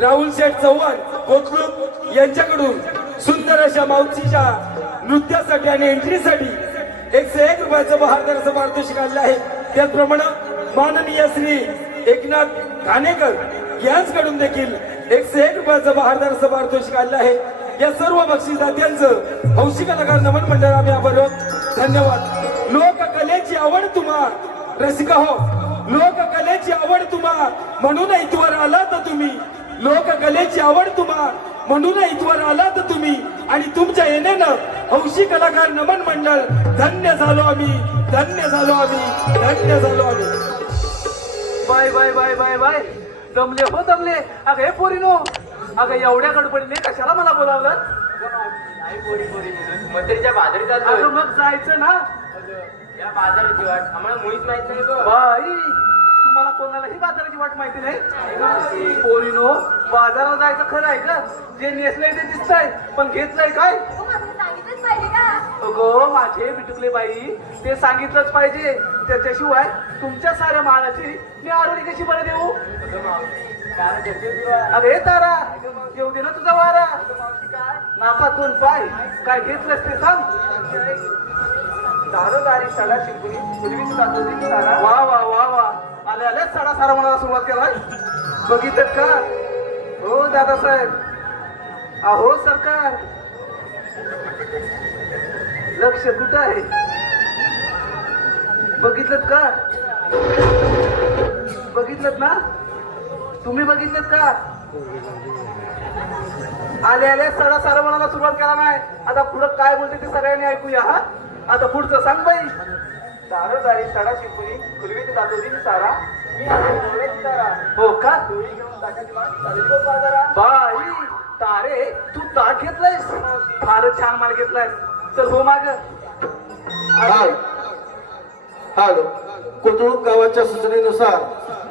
राहुल शेठ चव्हाण कोथरूड यांच्याकडून सुंदर अशा मावशीच्या नृत्यासाठी आणि एंट्रीसाठी 101 रुपयाचं बहादर असं पारितोषिक आलेलं आहे. त्याचप्रमाणे माननीय श्री एकनाथ घाणेकर यांच्याकडून देखील 101 रुपयाचं बहादर असं पारितोषिक आलेलं आहे. या सर्व बक्षीसदात्यांचं हौशी कलाकार नमन मंडळ आम्ही आभार. धन्यवाद. लोककलेची आवड तुम्हा रसिका हो लोककलेची आवड तुम्हा म्हणून इथवर आलात तुम्ही. लोककलेची आवड तुम्हा म्हणून इथवर आलात तुम्ही. आणि तुमच्या येण्यानं हौशी कलाकार नमन मंडळ धन्य झालो आम्ही, धन्य झालो आम्ही, धन्य झालो आम्ही. Bye bye bye bye bye दमले हो दमले. अगं हे पोरीनो, अगं एवढ्या गडबडीने कशाला मला बोलावलं? नाही पोरी पोरी म्हणून मथुरेच्या बाजारी अगं चाललो. मग जायचं ना. या बाजाराची वाट आम्हाला मुळीच माहित नाही गं. बाई तुम्हाला कोणालाही बाजाराची वाट माहिती नाही? पोरीनो, बाजारात जायचं खरं आहे का? जे नेसलंय ते दिसतंय, पण घेतलंय काय? हो, मला सांगितलंच पाहिजे का? अगं माझे बिटुकले बाई, ते सांगितलंच पाहिजे. त्याच्याशिवाय तुमच्या साऱ्या मालाची मी आरोग्य कशी बरं देऊ? अगं हे तारा, येऊ दे ना तुझा वारा. नाकातून पाय काय घेतलंस ते सांग. दारोदारी सडा शिकून पूर्वीच जातो सारा. वा वा वा वा, आले आले सडा सारा म्हणायला सुरुवात केलाय. बघितलं का हो दादासाहेब? अहो सरकार, लक्ष कुठं आहे? बघितलं का? बघितलं ना? तुम्ही बघितलं का? आले आले सडा सारा म्हणायला सुरुवात केला नाही. आता पुढं काय बोलते ते सगळ्यांनी ऐकूया. हा आता पुढचं सांग बाई. दारोदारी सडा शिकून पूर्वीच जातो सारा. मी तारा. हो का? बाई तारे, तू ताट घेतलायस? फारच छान माल घेतलायस. चल हो माग. हॅलो, कोथरूड गावाच्या सूचनेनुसार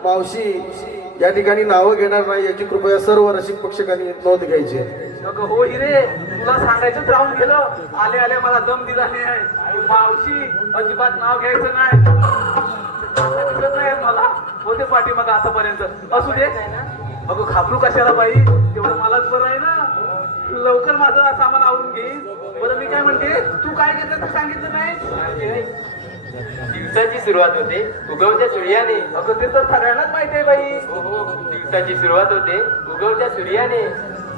मावशी या ठिकाणी नावं घेणार नाही याची कृपया सर्व रसिक प्रेक्षकांनी नोंद घ्यायची. अगं हो हिरे, तुला सांगायचंच राहून गेलं. आले आले मला दम दिला नाही. मावशी अजिबात नाव घ्यायचं नाही. दिसत नाही मला होते पाठी मग आतापर्यंत. असू दे. अगं घाबरू कशाला बाई, तेवढं मलाच बरं आहे ना. लवकर माझं सामान आवरून घेईन. बरं मी काय म्हणते, तू काय घेतलं ते सांगितलं नाही? दिवसाची सुरुवात होते उगवत्या सूर्याने. अगं ते तर सगळ्यांनाच माहिती आहे बाई. हो हो, दिवसाची सुरुवात होते उगवत्या सूर्याने,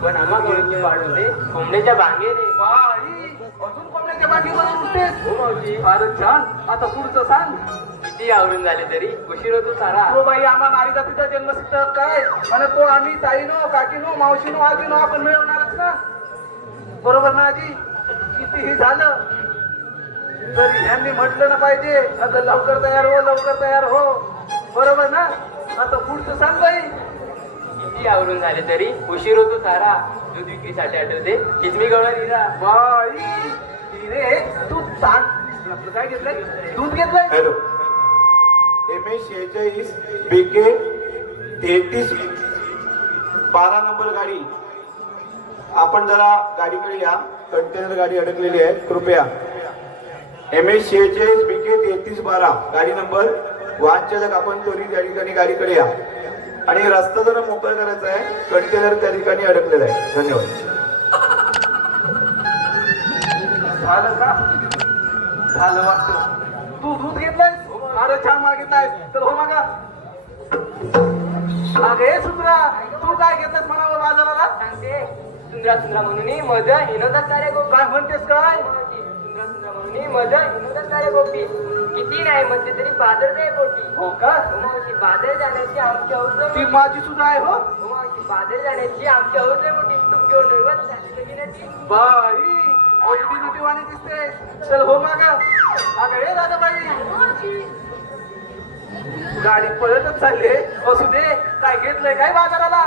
पण आम्हा गवळीची वाढ होते कोंबड्याच्या बांगेने. बाई अजून कोंबड्याच्या बागेमध्ये उठतेस? हो मावशी. फारच छान. आता पुढचं सांग. किती आवरून झाले तरी उशीर होतो सारा. हो बाई, आम्हा नारी जातीचा जन्मसिद्ध काय, आणि तो आम्ही ताईनो, काकीनो, मावशीनो, आजीनो आपण मिळवणारच ना. बरोबर ना आजी? कितीही झालं तरी ह्यांनी म्हटलं ना पाहिजे, आता लवकर तयार हो, लवकर तयार हो. बरोबर ना? आता पुढचं सांग बाई. किती आवरून झाले तरी उशीर होतो सारा. दूध विक्रीसाठी आठवते किसमी गवळा हिरा. बाई रे, तू सांग आपलं काय घेतलंय? दूध घेतलंय? हॅलो, MS46 BK 33 12 नंबर गाडी. आपण जरा गाडीकडे या, कंटेनर गाडी अडकलेली आहे, कृपया. MS46 BK 33 12 गाडी नंबर. वाहन चालक आपण त्वरित या ठिकाणी गाडीकडे या. आणि रस्ता जरा मोकळा करायचा आहे, कंटेनर त्या ठिकाणी अडकलेला आहे. धन्यवाद. झालं का? झालं वाटतं. तू दूध घेतलंयस? अरे छान माल घेतलायस. तर हो मागा. अगे सुंदरा, तू काय घेतलंस म्हणावं बाजाराला? सांगते सुंदरा सुंदरा म्हणून मजा हिनोदात साऱ्या गोपी. काय म्हणतेस काय? सुंदरा सुंदरा म्हणून मजा हिनोदात साऱ्या गोपी. किती नाही म्हणते तरी बाजार जाय पोटी. हो का? मावशी बाजार जाण्याची आमची हौस ती माझी सुद्धा आहे हो. मावशी बाजार जाण्याची आमची हौस आहे मोठी. तू घेऊन निघत झाली लगीनाची. बाई अगदी नटीवाणी दिसते. चल हो मागा. अगं हे दादाबाई, गाडी पळतच चालली. असू दे. काय घेतलंय काय बाजाराला?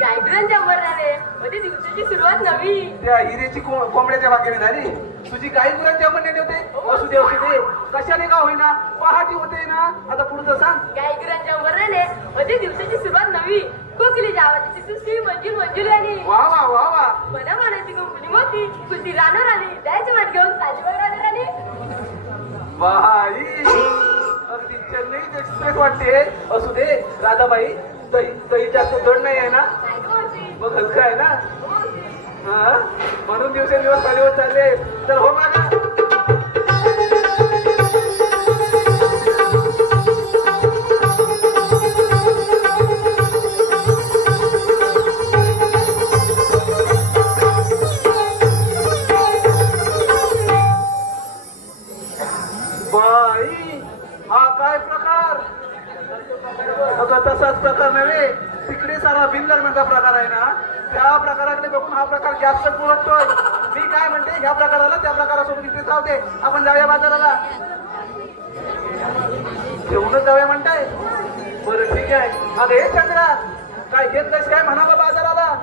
गायब्रनच्या मरणाने मध्ये दिवसाची सुरुवात नवी. त्या हिरेची कोंबड्याच्या बागेने झाली. तुझी गाई गुरांच्या म्हणणे होते. असू दे असू दे. कशाने का होईना, पहाटी होते ना. आता पुढचं सांग. गायगुरांच्या मरणाने मध्ये दिवसाची सुरुवात नवी. कोकली जावाची सुसरी मंजूर मंजूर आली. वा वा वा वा. मना मनाची कंपनी मोठी कुलती रानवर आली. जायची वाट घेऊन चालली बघ राणी. बाई अगदी चेन्नई एक्सप्रेस वाटते. असू दे राधाबाई. दही दही जास्त जड नाही आहे ना? नाही का होती? मग हलका आहे ना? हो होती. हा, म्हणून दिवसेंदिवस चालवत चालले. तर हो मागा. बाई हा तसाच प्रकार नव्हे, तिकडे सारा बिन लग्नाचा प्रकार आहे ना, त्या प्रकाराकडे बघून हा प्रकार जास्त पुरवतोय. मी काय म्हणते, ह्या प्रकाराला त्या प्रकारासोबत इथे जाऊ दे, आपण जाऊया बाजाराला. जेवणच जाऊया म्हणताय? बरं ठीक आहे. अरे चंद्रा, काय घेत कशी काय म्हणावं बाजाराला?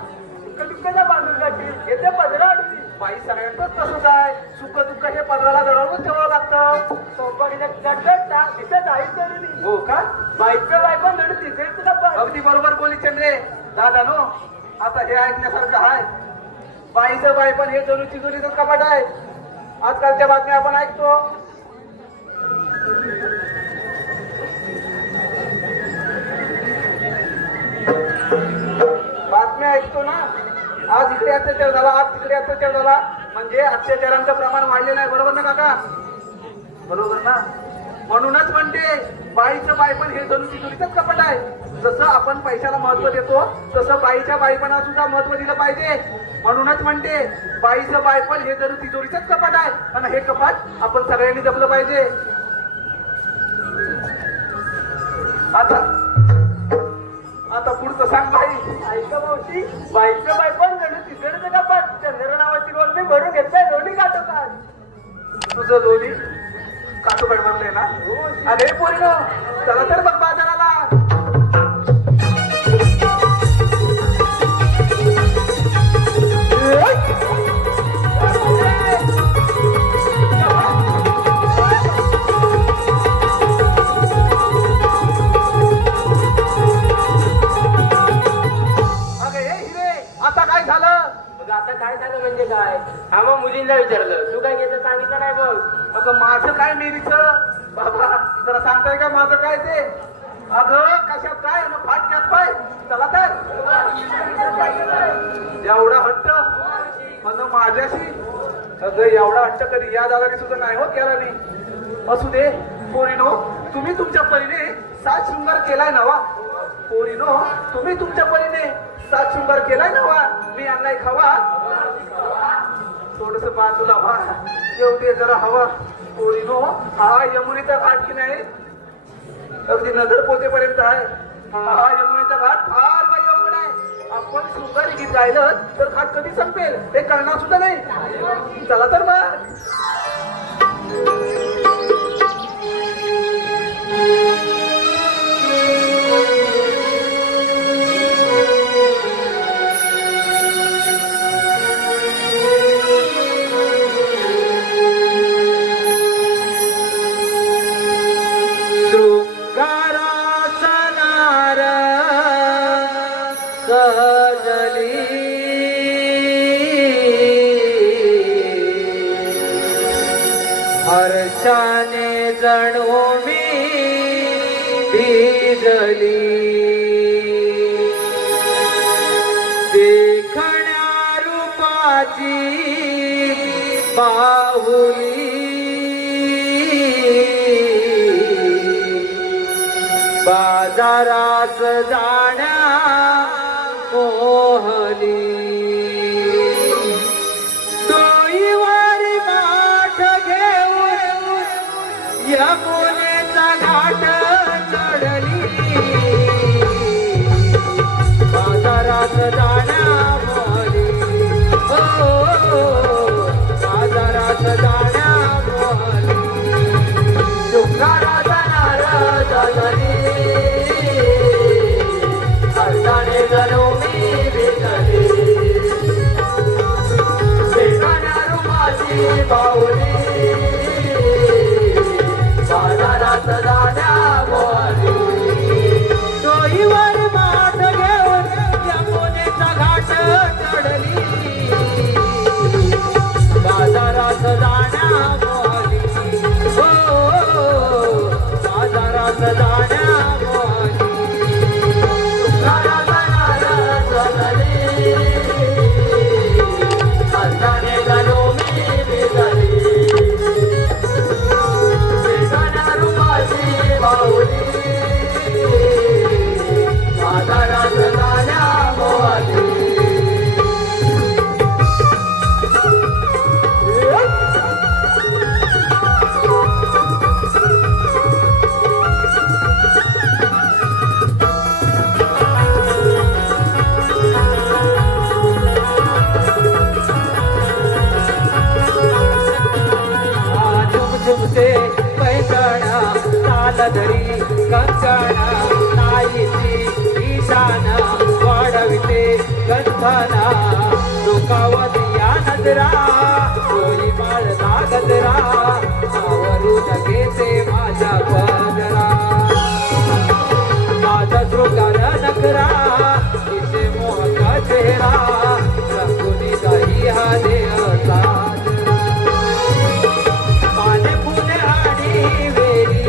दुःखाच्या बांधून जातील, येते पदरा अडवी. बाई सगळ्यांचंच तसंच आहे, सुख दुःख हे पदराला दडवून ठेवावं लागतं. हो का? बाईचं बाई पण धड तिथे तुला. अगदी बरोबर बोली चंद्रे. दादा नो, आता हे ऐकण्यासारखं आहे. बाईचं बाई पण हे जणू चिजोरीच कपाट आहे. आजकालच्या बातम्या आपण ऐकतो. बातम्या ऐकतो ना, आज इकडे अत्याचार झाला, आज तिकडे अत्याचार झाला, म्हणजे अत्याचारांचं प्रमाण वाढलेलं आहे. बरोबर ना काका? बरोबर ना? म्हणूनच म्हणते बाईचं बाईपण हे जणू तिजोरीचंच कपट आहे. जसं आपण पैशाला महत्व देतो, तसं बाईच्या बाईपणा सुद्धा महत्व दिलं पाहिजे. म्हणूनच म्हणते बाईचं बाईपण हे जणू तिजोरीचंच कपाट आहे, आणि हे कपाट आपण सगळ्यांनी जपलं पाहिजे. आता पुढचं सांग बाई. ऐका मावशी, बाईचं बाईपण जणू तिजोरीचं कपाट. चंद्र नावाची गोल मी भरून घेतलाय लोणी काटोकाट. तुझं लोणी काटोकाट भरलंय ना? अरे पोरीनो, चला तर बघ बाजाराला. आता काय झालं? मग आता काय झालं म्हणजे काय? हा मग मुलींना विचारलं, तू काय घेतलं सांगितलं नाही बघ. अगं माझं काय मेरीचं? बाबा जरा सांगताय का माझं काय ते? अगं कशात काय, मग फाटक्यात पाय. चला तर. एवढा हट्ट म्हणून माझ्याशी? अगं एवढा हट्ट कधी या दादाने सुद्धा नाही हो केला नाही. असू दे पोरीनो, तुम्ही तुमच्या परीने साज शृंगार केलाय नवा. पोरीनो, तुम्ही तुमच्या परीने साज शृंगार केलाय नवा. मी आणलाय खावा. थोडस बाजूला व्हा, येऊ दे जरा हवा. पोरीनो, हा यमुनेचा घाट की नाही, अगदी नजर पोचेपर्यंत आहे. हा यमुनेचा घाट फार काही अवघड आहे. आपण शृंगारी गीत गायलं तर घाट कधी संपेल ते कळणार सुद्धा नाही. चला तर मग. हर्षाने जणू मी भिजली, देखण्या रूपाची बाहुली. बाजारात जाण्या मोहली, डोईवारी माठ घेऊन यमुनेचा घाट चढली. बाजारात जाण्या मोहली, बाजारात जाण्या मोहली. डोंगराचा नारद झाली, हर्षाने जणू मी भिजली. झुमते पैठणा ताल धरी कंकणा नाईची ईशान वाढविते गंधना डोकावती या नजरा कोळी माळला गजरा आवरून घेते माझ्या पदरा माझा शृंगार नकरा तिचे मोहक चेहरा रंगुनी काही हा देह साजरा पाने फुले आणि वेली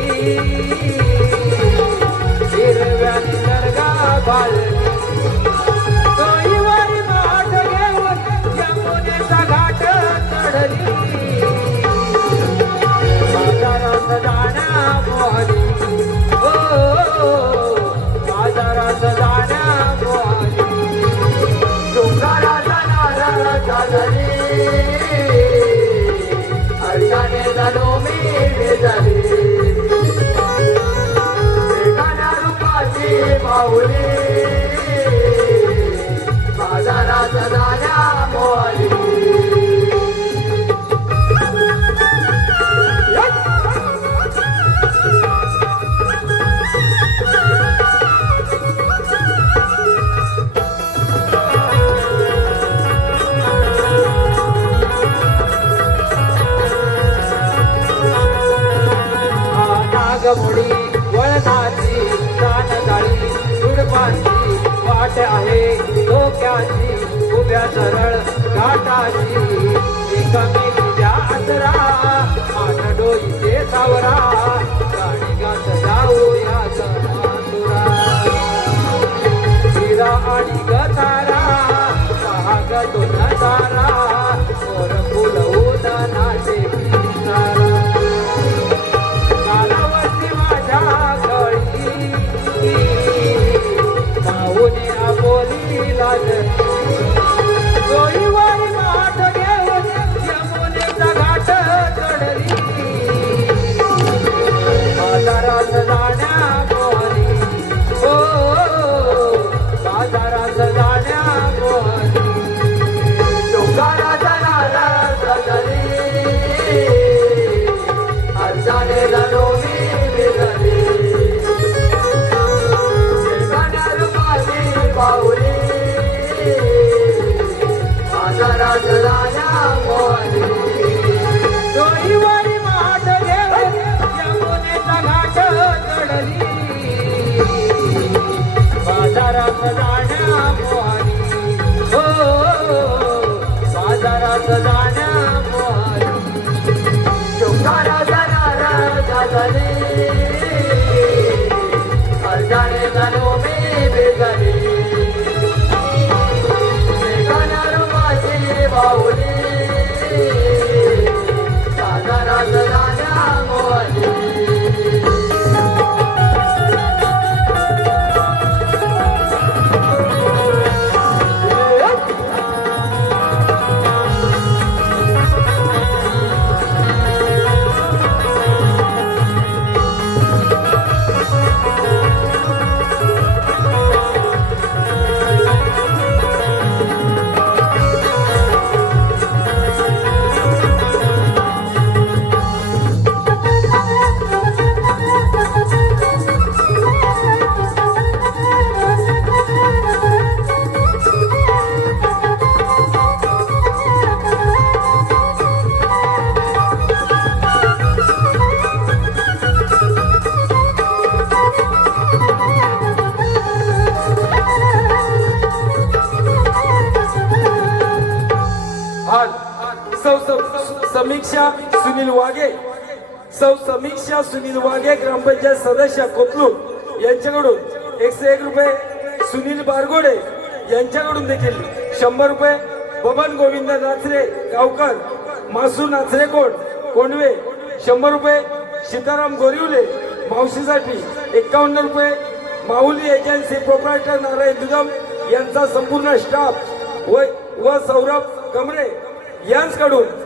हिरव्या निसर्गा बाळली डोईवारी माठ घेऊन यमुनेचा घाट चढली बाजारात जाण्या मोहनी बाजारात जाण्या मोहनी डोंगराचा नारळ झाली हरकाने झालो मी झाली एखाद्या रूपाची माऊली बाजारात जाण्या मोहली नागमोडी वळणाची कानजाळी सुडपाची वाट आहे डोक्याची उभ्या सरळ घाटाची एकमेकीच्या आसरा आठ डोईचे सावरा गाणी गात जाऊया सणासुरा हिरा आणि गतारा महाग तो नजारा मोर फुलवून नाचे पिसारा कालावधी माझ्या गळी माऊनी आपोली लागली डोईवारी माठ घेऊन यमुनेचा घाट चढली बाजारात जाण्या मोहनी हो बाजारात जाण्या मोहनी डोंगराचा नारळ झाली हरकाने झालो मी झाली एखाद्या रूपाची माऊली बाजारात जाण्या मोहनी डोईवारी माठ घेऊन यमुनेचा घाट चढली बाजारात जाण्या मोहनी हो बाजारात जाण्या मोहनी डोंगराचा नारळ झाली हरकाने झालो मी झाली एखाद्या रूपाची माऊली बाजारात जाण्या मोहनी समीक्षा सुनील वाघे समीक्षा सुनील वाघे ग्रामपंचायत सदस्य कोथरूड यांच्याकडून 101 रुपये सुनील बारगोडे यांच्याकडून देखील 100 रुपये बबन गोविंद नाचरे गावकर मासू नाचरे कोंडवे 100 रुपये सीताराम गोरिवले मावशीसाठी 51 रुपये माऊली एजन्सी प्रोप्रायटर नारायण दुदम यांचा संपूर्ण स्टाफ व सौरभ कमरे यांच्याकडून